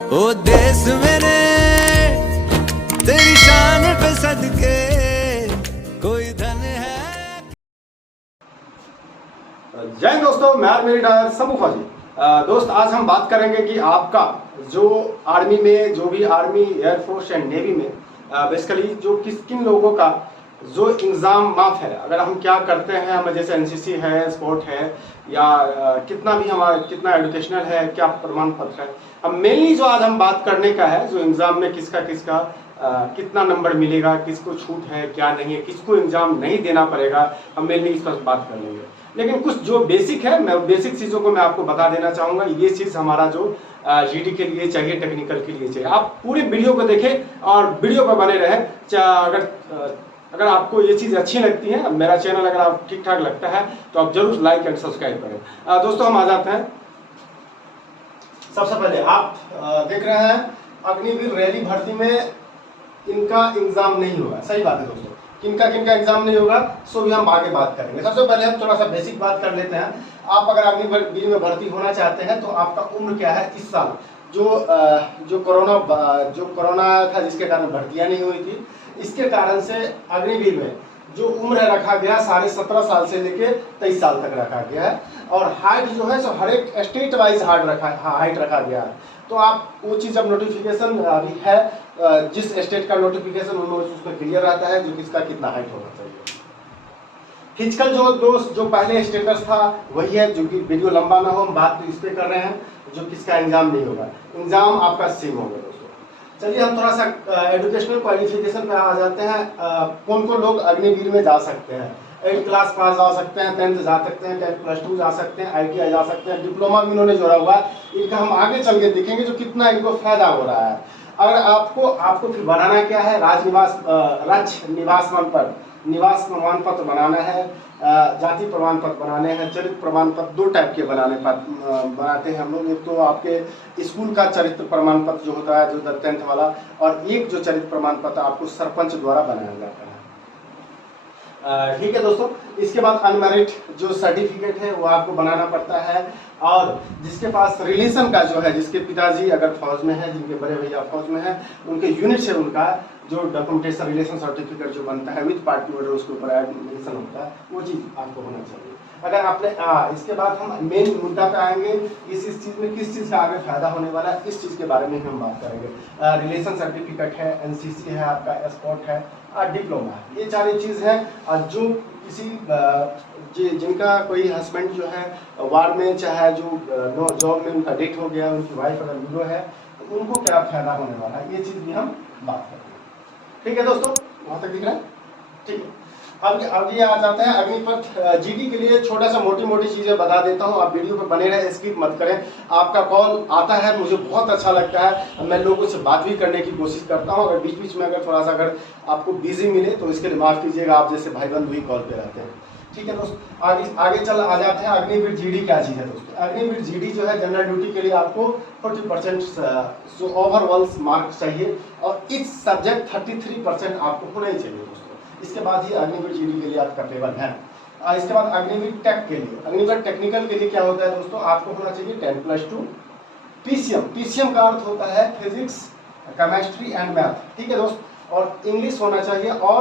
ओ देश मेरे तेरी शान पे सदके कोई धन है। जय हिंद दोस्तों, मैं मेरी डायर समूखा जी। दोस्त, आज हम बात करेंगे कि आपका जो आर्मी में, जो भी आर्मी, एयरफोर्स एंड नेवी में बेसिकली जो किन लोगों का जो एग्ज़ाम माफ है, अगर हम क्या करते हैं, हमें जैसे एनसीसी है, स्पोर्ट है, या कितना भी हमारा कितना एजुकेशनल है, क्या प्रमाण पत्र है, हम मेनली जो आज हम बात करने का है, जो एग्ज़ाम में किसका किसका कितना नंबर मिलेगा, किसको छूट है, क्या नहीं है, किसको एग्ज़ाम नहीं देना पड़ेगा, हम मेनली इस पर बात कर लेंगे। लेकिन कुछ जो बेसिक है, मैं बेसिक चीज़ों को मैं आपको बता देना चाहूँगा। ये चीज़ हमारा जो जीडी के लिए चाहिए, टेक्निकल के लिए चाहिए। आप पूरे वीडियो को देखें और वीडियो पर बने रहें। अगर आपको ये चीज़ अच्छी लगती है, मेरा चैनल अगर आप ठीक ठाक लगता है, तो आप जरूर लाइक एंड सब्सक्राइब करें। दोस्तों, हम आ जाते हैं। सबसे पहले आप देख रहे हैं अग्निवीर रैली भर्ती में इनका एग्जाम नहीं होगा। सही बात है दोस्तों, किनका एग्जाम नहीं होगा, सो भी हम आगे बात करेंगे। सबसे पहले हम थोड़ा सा बेसिक बात कर लेते हैं। आप अगर अग्निवीर में भर्ती होना चाहते हैं तो आपका उम्र क्या है इस साल। जो कोरोना था, जिसके कारण भर्तियां नहीं हुई थी, इसके कारण से अग्निवीर में जो उम्र रखा गया 17.5 साल से लेके 23 साल तक रखा गया है। और हाइट जो है सो हर एक स्टेट वाइज हाइट रखा गया है। तो आप वो चीज़ अब नोटिफिकेशन अभी है, जिस स्टेट का नोटिफिकेशन उसमें क्लियर रहता है जो किसका कितना हाइट होना चाहिए। फिजिकल जो पहले स्टेटस था वही है, जो कि वीडियो लंबा ना हो, हम बात तो इस पे कर रहे हैं जो किसका एग्जाम नहीं होगा। एग्जाम आपका सेम होगा दोस्तों। चलिए हम थोड़ा सा एजुकेशनल क्वालिफिकेशन पे आ जाते हैं। कौन कौन लोग अग्निवीर में जा सकते हैं। 8 क्लास पास जा सकते हैं, 10th जा सकते हैं, 10+2 जा सकते हैं, ITI जा सकते हैं, डिप्लोमा भी इन्होंने जोड़ा हुआ है। इनका हम आगे चल के देखेंगे जो कितना इनको फायदा हो रहा है। अगर आपको फिर बनाना क्या है, निवास प्रमाण पत्र बनाना है, जाति प्रमाण पत्र बनाने हैं, चरित्र प्रमाण पत्र 2 टाइप के बनाते हैं हम लोग। एक तो आपके स्कूल का चरित्र प्रमाण पत्र जो होता है, जो 10th वाला, और एक जो चरित्र प्रमाण पत्र आपको सरपंच द्वारा बनाया जाता है। ठीक है दोस्तों। इसके बाद अनमेरिट जो सर्टिफिकेट है वो आपको बनाना पड़ता है। और जिसके पास रिलेशन का जो है, जिसके पिताजी अगर फौज में है, जिनके बड़े भैया फौज में है, उनके यूनिट से उनका जो डॉक्यूमेंटेशन रिलेशन सर्टिफिकेट जो बनता है विद पार्टी ऑर्डर, उसके ऊपर एडमिशन होता है, वो चीज़ आपको होना चाहिए। अगर आपने इसके बाद हम मेन मुद्दा पे आएंगे, इस चीज़ में किस चीज़ का आगे फायदा होने वाला है, इस चीज़ के बारे में हम बात करेंगे। रिलेशन सर्टिफिकेट है, एनसीसी है, आपका स्पोर्ट है, डिप्लोमा है, ये सारी चीज़ है। जो किसी जिनका कोई हस्बैंड जो है वार में, चाहे जो जॉब में उनका डेथ हो गया, उनकी वाइफ अगर विडो है, तो उनको क्या फायदा होने वाला है, ये चीज़ भी हम बात करेंगे। ठीक है दोस्तों, वहाँ तक दिख रहा है? ठीक है। अब आगे आ जाते हैं अग्निपथ जीडी के लिए। छोटा सा मोटी चीज़ें बता देता हूँ, आप वीडियो पर बने रहे, स्किप मत करें। आपका कॉल आता है, मुझे बहुत अच्छा लगता है, मैं लोगों से बात भी करने की कोशिश करता हूँ। अगर बीच में अगर अगर आपको बिजी मिले तो इसके लिए माफ़ कीजिएगा, आप जैसे भाई बंधु ही कॉल पे रहते हैं। ठीक है दोस्त, आगे आ जाते हैं। अग्निवीर जीडी क्या चीज़ है दोस्तों। अग्निवीर जीडी जो है, जनरल ड्यूटी के लिए आपको 40% ओवरऑल मार्क चाहिए, और इस सब्जेक्ट 33% आपको होना ही चाहिए दोस्तों। इसके बाद ही अग्निवीर जीडी के लिए आप कैपेबल हैं। इसके बाद अग्निवीर टेक के लिए, अग्निवीर टेक्निकल के लिए क्या होता है दोस्तों, आपको होना चाहिए 10+2 पीसीएम का अर्थ होता है फिजिक्स, केमिस्ट्री एंड मैथ। ठीक है दोस्त, और इंग्लिश होना चाहिए। और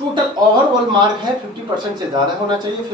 टोटल ओवरऑल मार्क है 50% से ज़्यादा होना चाहिए।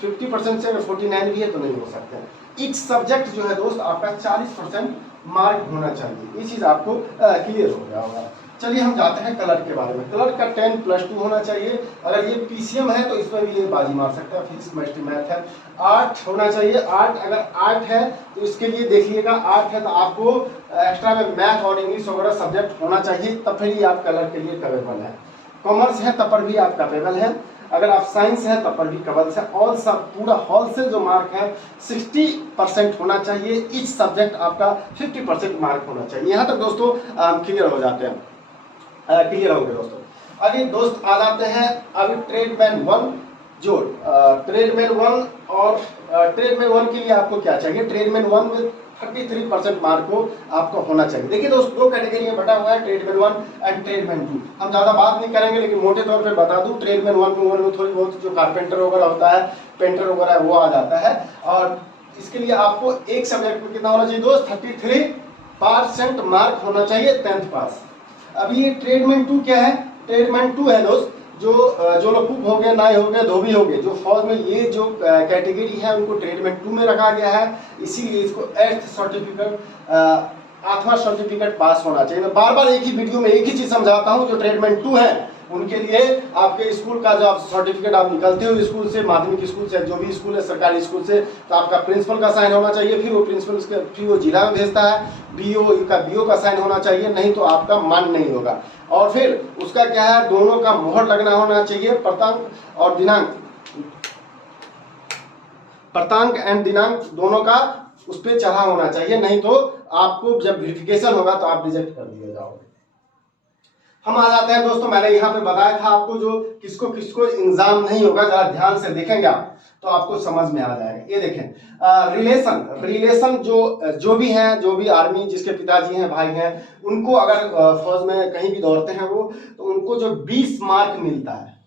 50% से अगर 49 भी है तो नहीं हो सकते हैं। ईच सब्जेक्ट जो है दोस्त आपका 40% मार्क होना चाहिए। ये चीज़ आपको क्लियर हो गया होगा। चलिए हम जाते हैं कलर के बारे में। कलर का 10+2 होना चाहिए। अगर ये पीसीएम है तो इसमें भी ये बाजी मार सकता है, फिजिक्स केमिस्ट्री मैथ है। आर्ट होना चाहिए। अगर आर्ट है तो इसके लिए देखिएगा, आर्ट है तो आपको एक्स्ट्रा में मैथ और इंग्लिश वगैरह सब्जेक्ट होना चाहिए, तब फिर ही आप कलर के लिए कैपेबल है। कॉमर्स है तब पर भी आप कैपेबल है। अगर आप साइंस है तब पर भी कैपेबल है। ऑल सब पूरा होलसेल जो मार्क है 60% होना चाहिए। ईच सब्जेक्ट आपका 50% मार्क होना चाहिए। यहाँ तक दोस्तों क्लियर हो जाते हैं, क्लियर हो गए दोस्तों। अभी दोस्त आ जाते हैं अभी ट्रेडमैन 1। जो ट्रेडमैन 1 और ट्रेडमैन 1 के लिए आपको क्या चाहिए, ट्रेडमैन 1 में 33% मार्क को आपको होना चाहिए। देखिए दोस्त, 2 कैटेगरी में बटा हुआ है, ट्रेडमैन 1 एंड ट्रेडमैन 2। हम ज़्यादा बात नहीं करेंगे, लेकिन मोटे तौर पे बता दूं, ट्रेडमैन 1 में थोड़ी बहुत जो कारपेंटर वगैरह होता है, पेंटर वगैरह वो आ जाता है। और इसके लिए आपको एक सब्जेक्ट में कितना होना चाहिए दोस्त, 33% मार्क होना चाहिए 10th पास। अभी ये ट्रेडमैन 2 क्या है, ट्रेडमैन 2 है दोस्त, जो लोग कुक हो गए, नाई हो गए, धोबी हो गए, जो फौज में ये जो कैटेगरी है उनको ट्रेडमैन 2 में रखा गया है, इसीलिए इसको 8th सर्टिफिकेट 8वां सर्टिफिकेट पास होना चाहिए। मैं बार बार एक ही वीडियो में एक ही चीज समझाता हूँ, जो ट्रेडमैन 2 है उनके लिए आपके स्कूल का जो आप सर्टिफिकेट आप निकलते हो स्कूल से, माध्यमिक स्कूल से, जो भी स्कूल है सरकारी स्कूल से, तो आपका प्रिंसिपल का साइन होना चाहिए, फिर वो प्रिंसिपल फिर वो जिला में भेजता है, बीओ का साइन होना चाहिए, नहीं तो आपका मान नहीं होगा। और फिर उसका क्या है, दोनों का मोहर लगना होना चाहिए, प्रांतांक एंड दिनांक दोनों का उस पर चढ़ा होना चाहिए, नहीं तो आपको जब वेरिफिकेशन होगा तो आप रिजेक्ट कर दिए जाओगे। हम आ जाते हैं दोस्तों, मैंने यहाँ पे बताया था आपको जो किसको किसको एग्जाम नहीं होगा, जरा ध्यान से देखेंगे आप तो आपको समझ में आ जाएगा। ये देखें रिलेशन जो भी हैं, जो भी आर्मी जिसके पिताजी हैं, भाई हैं, उनको अगर फौज में कहीं भी दौड़ते हैं वो, तो उनको जो 20 मार्क मिलता है,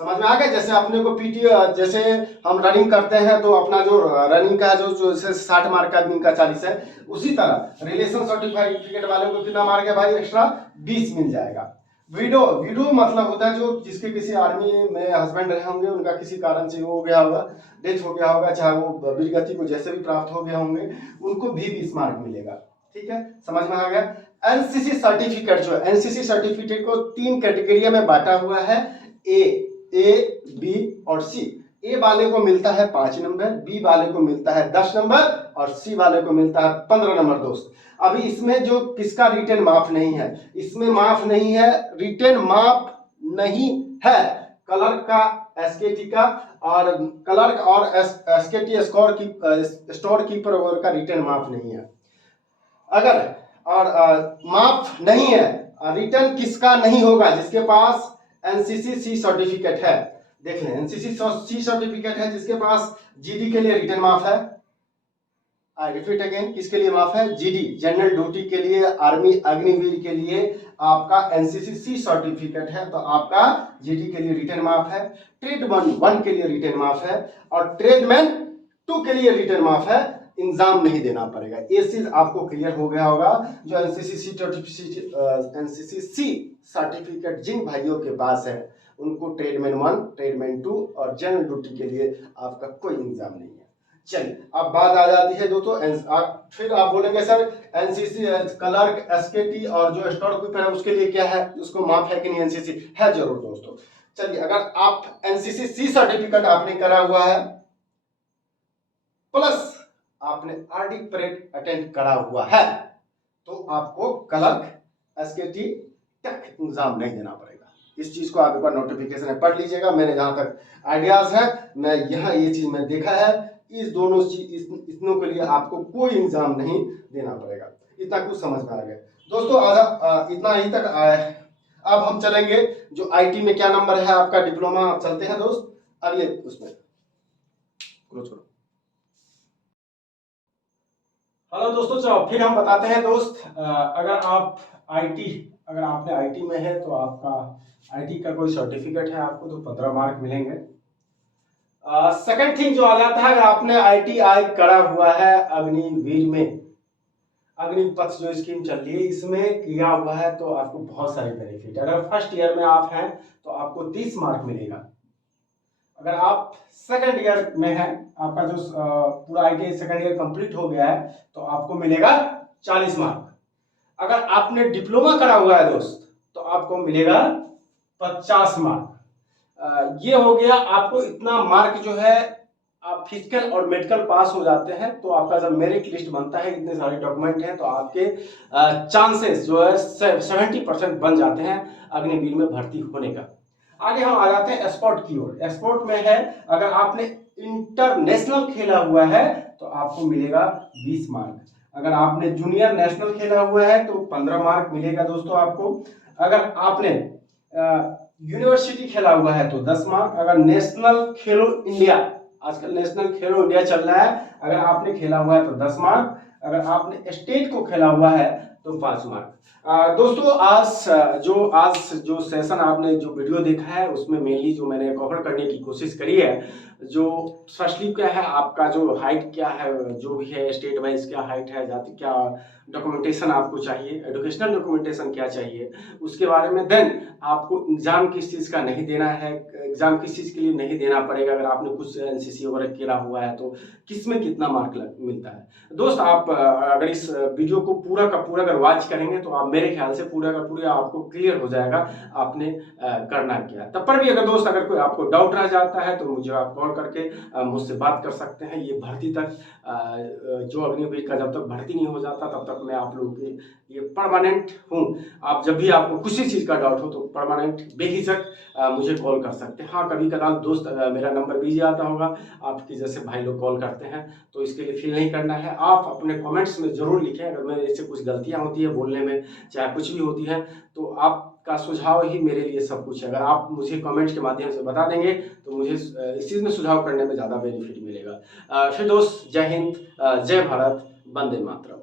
समझ में आ गया। जैसे अपने को पीटी, जैसे हम रनिंग करते हैं तो अपना जो रनिंग का जो 60 मार्क का का 40 है, उसी तरह रिलेशन सर्टिफिकेट वाले को कितना मार्क है भाई, एक्स्ट्रा 20 मिल जाएगा। विडो मतलब होता है जो जिसके किसी आर्मी में हस्बैंड रहे होंगे, उनका किसी कारण से वो हो गया होगा, डेथ हो गया होगा, चाहे वो वीरगति को जैसे भी प्राप्त हो गया होंगे, उनको भी 20 मार्क मिलेगा। ठीक है, समझ में आ गया। एनसीसी सर्टिफिकेट जो है, एनसीसी सर्टिफिकेट को 3 कैटेगरी में बांटा हुआ है, ए, बी और सी। ए वाले को मिलता है 5 नंबर, बी वाले को मिलता है 10 नंबर और सी वाले को मिलता है 15 नंबर दोस्त। अभी इसमें जो किसका रिटेन माफ नहीं है, इसमें माफ नहीं है, रिटेन माफ नहीं है क्लर्क का, एसकेटी का, और क्लर्क और एसकेटी स्टोर कीपर का रिटेन माफ नहीं है। अगर माफ नहीं है, रिटर्न किसका नहीं होगा, जिसके पास एनसीसी सी सर्टिफिकेट है। देख लें, एनसीसी सी सर्टिफिकेट है जिसके पास जीडी के लिए रिटर्न माफ है। आई रिपीट अगेन, किसके लिए माफ है, जीडी जनरल ड्यूटी के लिए, आर्मी अग्निवीर के लिए आपका एनसीसी सी सर्टिफिकेट है, तो आपका जीडी के लिए रिटर्न माफ है। ट्रेडमैन 1 के लिए रिटर्न माफ है और ट्रेडमैन 2 के लिए रिटर्न माफ है, एग्जाम नहीं देना पड़ेगा। ये चीज आपको क्लियर हो गया होगा। जो एनसीसी सी सर्टिफिकेट जिन भाइयों के पास है उनको ट्रेडमैन 1, ट्रेडमैन 2 और जनरल ड्यूटी के लिए आपका कोई एग्जाम नहीं है। चलिए, अब बात आ जाती है दोस्तों, फिर आप बोलेंगे सर एनसीसी क्लर्क, एसकेटी और जो स्टोर कीपर है उसके लिए क्या है, उसको माफ है कि नहीं, एनसीसी है जरूर दोस्तों। चलिए, अगर आप एनसीसी सी सर्टिफिकेट आपने करा हुआ है प्लस आपने आरडी परेड अटेंड करा हुआ है, तो आपको क्लर्क, एसकेटी तक एग्जाम नहीं देना पड़ेगा। इस चीज को आप एक बार नोटिफिकेशन में पढ़ लीजिएगा। मैंने जहां तक आइडियाज है, मैं यहाँ ये चीज मैं देखा है, इस दोनों इतनों के लिए आपको कोई एग्जाम नहीं देना पड़ेगा। इतना कुछ समझ में आ गया दोस्तों। इतना ही तक अब हम चलेंगे जो आईटी में क्या नंबर है आपका, डिप्लोमा चलते हैं दोस्त अगले उसमें। छोड़ो। हेलो दोस्तों, चलो फिर हम बताते हैं दोस्त, अगर आपने आईटी में है तो आपका आईटी का कोई सर्टिफिकेट है आपको तो 15 मार्क मिलेंगे। सेकंड थिंग जो आ जाता है, अगर आपने आईटीआई करा हुआ है अग्निवीर में, अग्निपथ जो स्कीम चल रही है इसमें किया हुआ है, तो आपको बहुत सारे बेनिफिट। अगर फर्स्ट ईयर में आप हैं तो आपको 30 मार्क मिलेगा। अगर आप सेकंड ईयर में हैं, आपका जो पूरा आईटीआई सेकंड ईयर कंप्लीट हो गया है, तो आपको मिलेगा 40 मार्क। अगर आपने डिप्लोमा करा हुआ है दोस्त, तो आपको मिलेगा 50 मार्क। ये हो गया, आपको इतना मार्क जो है, आप फिजिकल और मेडिकल पास हो जाते हैं तो आपका जब मेरिट लिस्ट बनता है, इतने सारे डॉक्यूमेंट हैं, तो आपके चांसेस जो है 70% बन जाते हैं अग्निवीर में भर्ती होने का। आगे हम आ जाते हैं स्पोर्ट की ओर। स्पोर्ट में है, अगर आपने इंटरनेशनल खेला हुआ है तो आपको मिलेगा 20 मार्क। अगर आपने जूनियर नेशनल खेला हुआ है तो 15 मार्क मिलेगा दोस्तों आपको। अगर आपने यूनिवर्सिटी खेला हुआ है तो 10 मार्क। अगर नेशनल खेलो इंडिया, आजकल नेशनल खेलो इंडिया चल रहा है, अगर आपने खेला हुआ है तो 10 मार्क। अगर आपने स्टेट को खेला हुआ है तो 5 मार्क। दोस्तों, आज जो सेशन आपने जो वीडियो देखा है उसमें मेनली जो मैंने कवर करने की कोशिश करी है जो फर्स्टली क्या है, आपका जो हाइट क्या है, जो भी है स्टेट वाइज क्या हाइट है, जाति क्या डॉक्यूमेंटेशन आपको चाहिए, एजुकेशनल डॉक्यूमेंटेशन क्या चाहिए उसके बारे में। देन आपको एग्जाम किस चीज़ का नहीं देना है, एग्जाम किस चीज़ के लिए नहीं देना पड़ेगा, अगर आपने कुछ एनसीसी वगैरह किया हुआ है तो किस में कितना मार्क मिलता है। दोस्त आप अगर इस वीडियो को पूरा का पूरा अगर वॉच करेंगे तो आप मेरे ख्याल से पूरा का पूरा आपको क्लियर हो जाएगा आपने करना क्या। तब पर भी अगर दोस्त अगर कोई आपको डाउट रह जाता है तो मुझे आप कॉल करके मुझसे बात कर सकते हैं। ये भर्ती तक जो अग्निवीर का जब तक भर्ती नहीं हो जाता तब तक मैं आप लोगों के ये परमानेंट हूँ। आप जब भी आपको किसी चीज़ का डाउट हो तो परमानेंट बेहिचक मुझे कॉल कर सकते हैं। हाँ, कभी कदार दोस्त मेरा नंबर बिजी आता होगा, आपके जैसे भाई लोग कॉल करते हैं, तो इसके लिए फील नहीं करना है। आप अपने कमेंट्स में ज़रूर लिखें अगर मेरे से कुछ गलतियाँ होती है बोलने में, चाहे कुछ भी होती है, तो आपका सुझाव ही मेरे लिए सब कुछ है। अगर आप मुझे कमेंट्स के माध्यम से बता देंगे तो मुझे इस चीज़ में सुझाव करने में ज़्यादा बेनिफिट मिलेगा। फिर दोस्त, जय हिंद, जय भारत, वंदे मातरम।